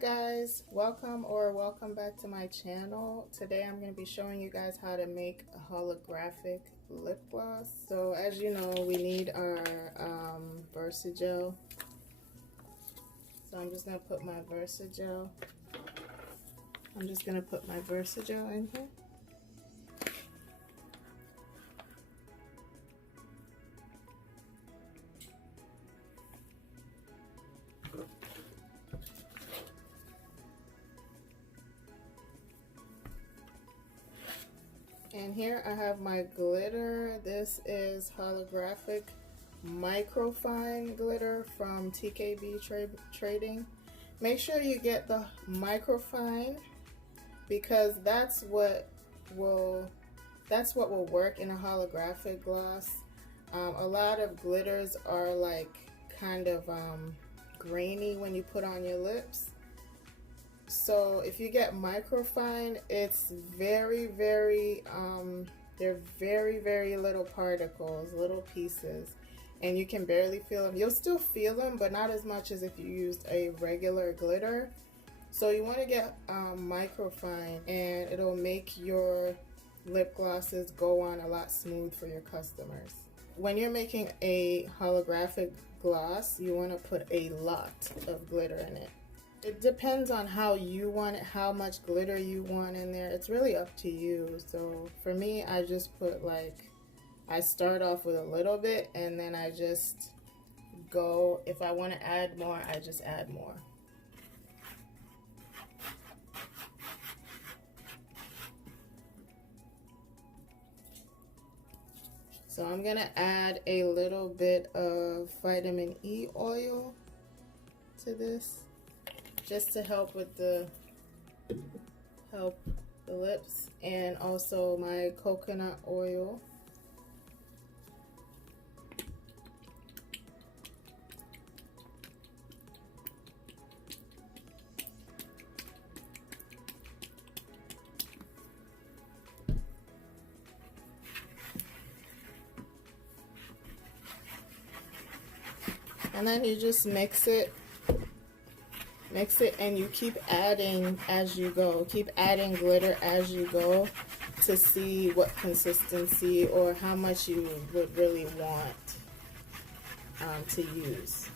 guys, welcome back to my channel. Today I'm going to be showing you guys how to make a holographic lip gloss. So as you know, we need our Versagel. So I'm just going to put my Versagel. In here. And here I have my glitter. This is Holographic Microfine glitter from TKB Trading. Make sure you get the microfine because that's what will work in a holographic gloss. A lot of glitters are like kind of grainy when you put on your lips. So if you get microfine, it's very they're very little particles, little pieces, and you can barely feel them. You'll still feel them, but not as much as if you used a regular glitter. So you want to get microfine, and it'll make your lip glosses go on a lot smooth for your customers. When you're making a holographic gloss, you want to put a lot of glitter in it. It depends on how you want it, how much glitter you want in there. It's really up to you. So for me, I just put I start off with a little bit and then I just go. If I want to add more, I just add more. So I'm gonna add a little bit of vitamin E oil to this, just to help with the lips, and also my coconut oil. And then you just mix it and you keep adding as you go. Keep adding glitter as you go to see what consistency or how much you would really want to use.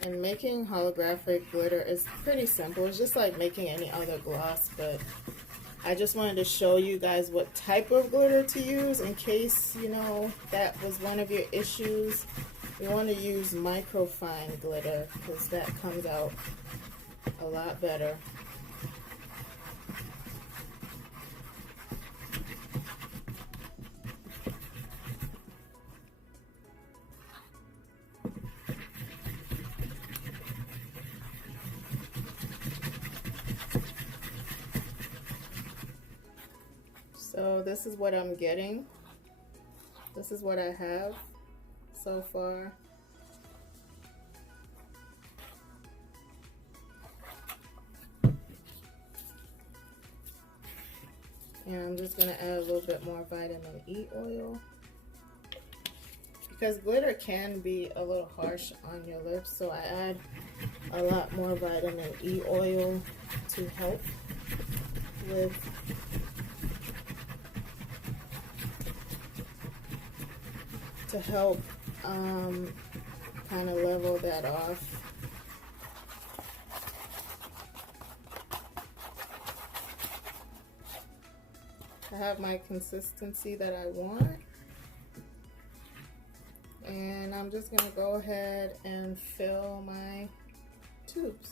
And making holographic glitter is pretty simple. It's just like making any other gloss, but I just wanted to show you guys what type of glitter to use in case, you know, that was one of your issues. You want to use microfine glitter because that comes out a lot better. So this is what I'm getting. This is what I have so far. And I'm just going to add a little bit more vitamin E oil, because glitter can be a little harsh on your lips, so I add a lot more vitamin E oil to help with kind of level that off. I have my consistency that I want, and I'm just gonna go ahead and fill my tubes.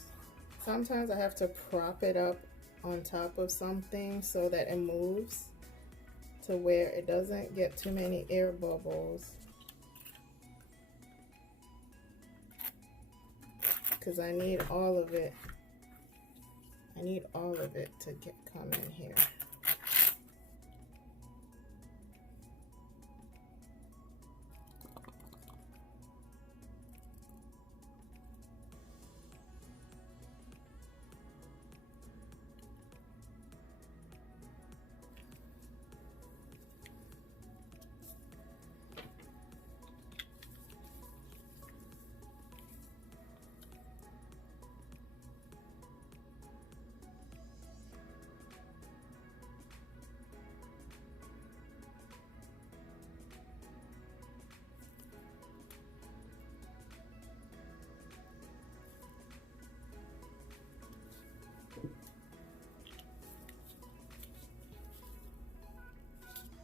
Sometimes I have to prop it up on top of something so that it moves to where it doesn't get too many air bubbles. Because I need all of it. I need all of it to come in here.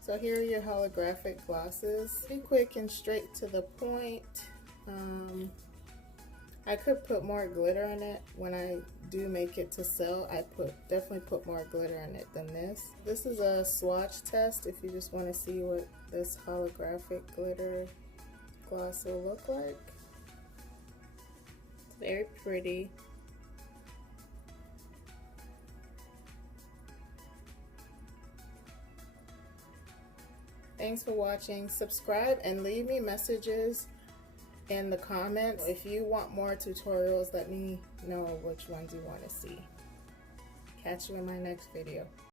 So here are your holographic glosses. Be quick and straight to the point. I could put more glitter in it. When I do make it to sell, I definitely put more glitter in it than this. This is a swatch test if you just want to see what this holographic glitter gloss will look like. It's very pretty. Thanks for watching. Subscribe and leave me messages in the comments. If you want more tutorials, let me know which ones you want to see. Catch you in my next video.